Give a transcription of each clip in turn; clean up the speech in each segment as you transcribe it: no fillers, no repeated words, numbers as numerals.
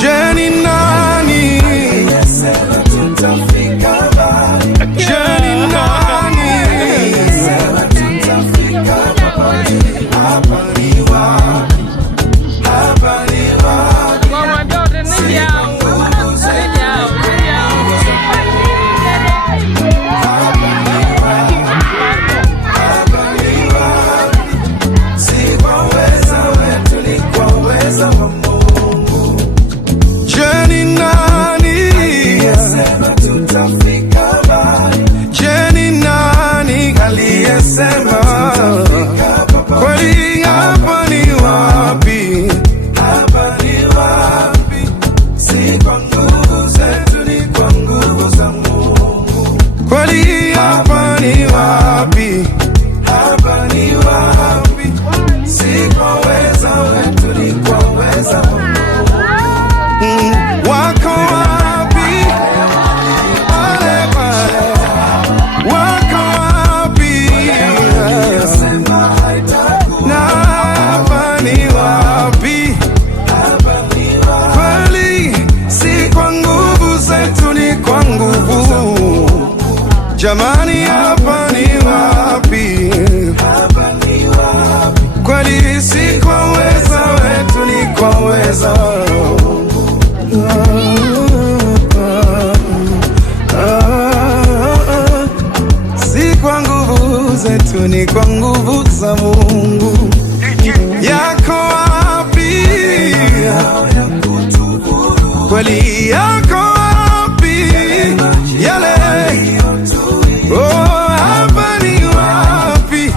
Je ni nani? Sema tutafika mbali. Je ni nani? Sema tutafika mbali. Hapa ni wapi? Hapa ni wapi? Mama ndote ni yao. Jamani, hapa ni wapi? Hapa ni wapi? Kweli si kwa uweza wetu, ni kwa uweza si kwa nguvu zetu, ni kwa nguvu za Mungu. Yako wapi? Kweli yako wapi? Yale hapa ni wapi?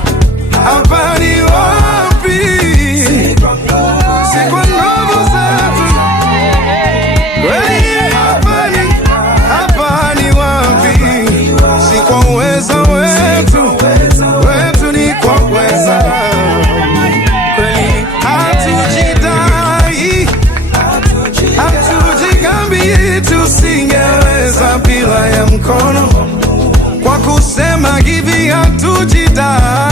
Hapa ni wapi? Si kwa nguvu zetu. Kweli hapa ni wapi? Si kwa uwezo wetu. Wetu ni kwa uweza. Kweli hatujidai, hatujigambi, tusingeweza bila ya mkono. Kwa kusema hivi hatujidai.